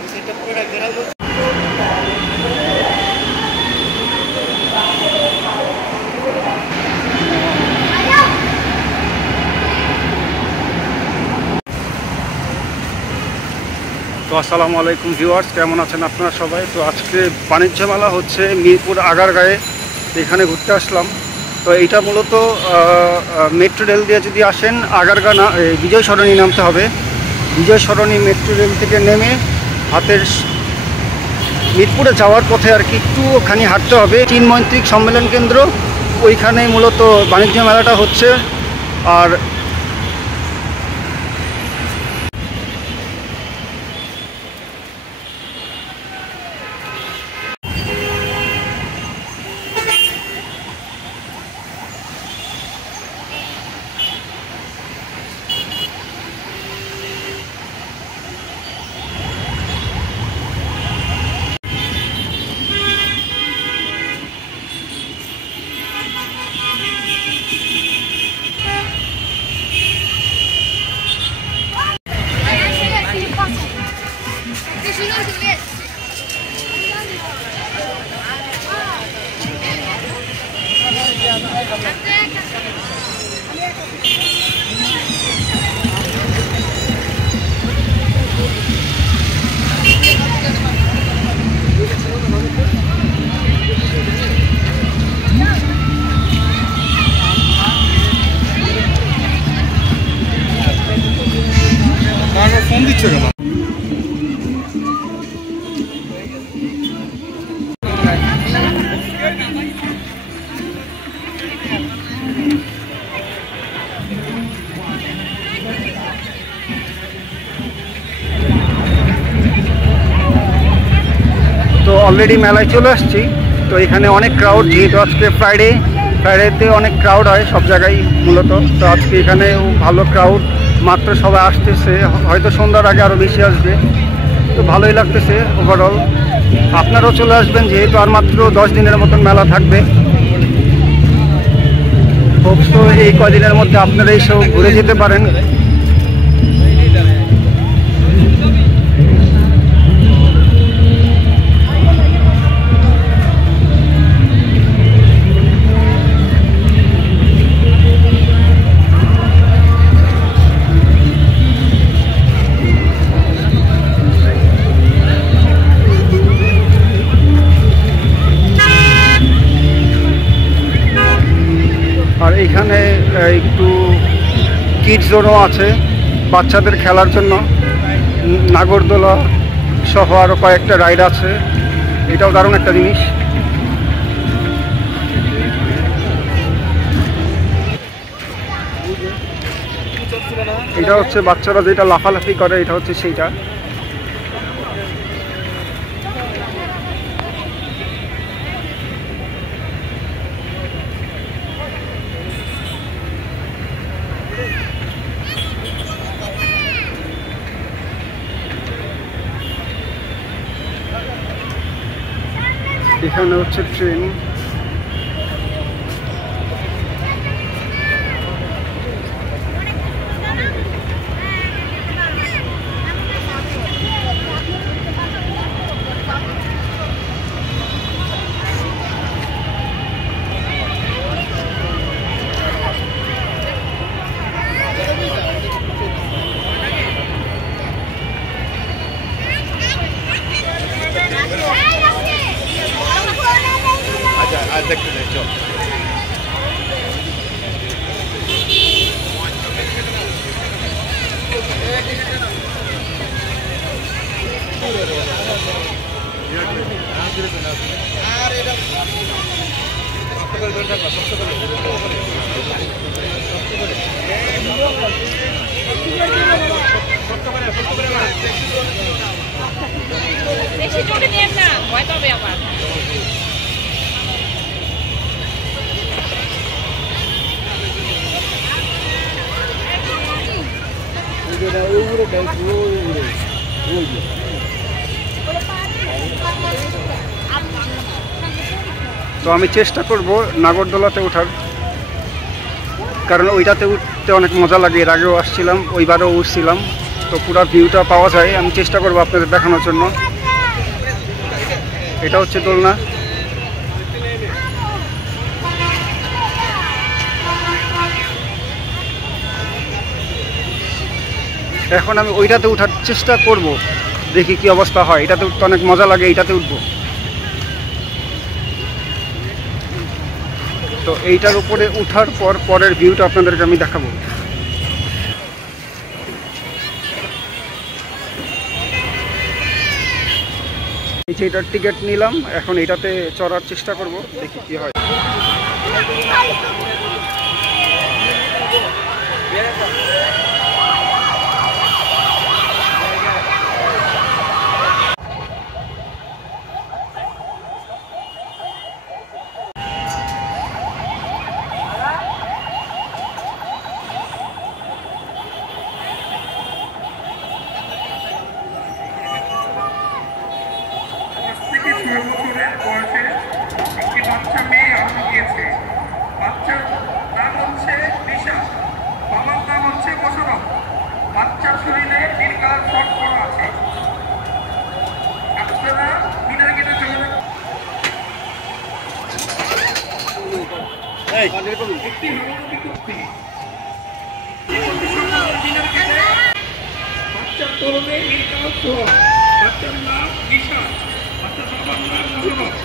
তো আসসালামু আলাইকুম ভিউয়ার্স, কেমন আছেন আপনারা সবাই? তো আজকে বাণিজ্য মেলা হচ্ছে মিরপুর আগারগাঁয়ে, এখানে ঘুরতে আসলাম। তো এইটা মূলত মেট্রো রেল দিয়ে যদি আসেন আগারগাঁ না বিজয় সরণি নামতে হবে। বিজয় সরণি মেট্রো রেল থেকে নেমে হাতের মিরপুরে যাওয়ার পথে আর কি একটুখানি হাঁটতে হবে। চীন মৈত্রিক সম্মেলন কেন্দ্র, ওইখানে মূলত বাণিজ্য মেলাটা হচ্ছে। আর ফোন দিচ্ছে কেন? তো অলরেডি মেলায় চলে আসছি। তো এখানে অনেক ক্রাউড, যেহেতু আজকে ফ্রাইডেতে অনেক ক্রাউড হয় সব জায়গায় মূলত। তো আজকে এখানে ভালো ক্রাউড, মাত্র সবাই আসতেছে, হয়তো সন্ধ্যার আগে আরও বেশি আসবে। তো ভালোই লাগতেছে ওভারঅল। আপনারাও চলে আসবেন, যেহেতু আর মাত্র 10 দিনের মতন মেলা থাকবে। হোপস এই কদিনের মধ্যে আপনারা এইসব ঘুরে যেতে পারেন। আর এখানে একটু কিডস জোনও আছে বাচ্চাদের খেলার জন্য, নাগরদোলা সহ আরও কয়েকটা রাইড আছে। এটাও দারুণ একটা জিনিস। এটা হচ্ছে বাচ্চারা যেটা লাফালাফি করে, এটা হচ্ছে সেইটা। এখানে হচ্ছে ট্রেন। দেখতে চাই, চল। বেশি জোরে নিয়েন না, ভয় পাবে আবার। তো আমি চেষ্টা করব নাগরদোলাতে ওঠার, কারণ ওইটাতে উঠতে অনেক মজা লাগে। এর আগেও আসছিলাম, ওইবারও উঠছিলাম। তো পুরো ভিউটা পাওয়া যায়। আমি চেষ্টা করবো আপনাদের দেখানোর জন্য। এটা হচ্ছে দোলনা। এখন আমি ওইটাতে উঠার চেষ্টা করব, দেখি কি অবস্থা হয়। এটাতে উঠতে অনেক মজা লাগে, এইটাতে উঠবো। তো এইটার উপরে উঠার পর পরের ভিউটা আপনাদেরকে আমি দেখাবো। এই যে এটার টিকিট নিলাম, এখন এটাতে চড়ার চেষ্টা করব, দেখি কি হয়। থেকে 6 বছরের বয়সে একটি বাচ্চা মেয়ে আহত হয়েছে। বাচ্চার নাম হচ্ছে দিশা, বাবার নাম হচ্ছে মোশাররফ। বাচ্চার শরীরে নীল কালার শর্ট করা আছে। আপনারা মিনার গেটে চলে যান। একটি হলো বিজ্ঞপ্তি। মিনার গেটে বাচ্চার তরুণে নীল কালার শর্ট, বাচ্চার নাম দিশা, বাচ্চার বাবার নাম মোশাররফ।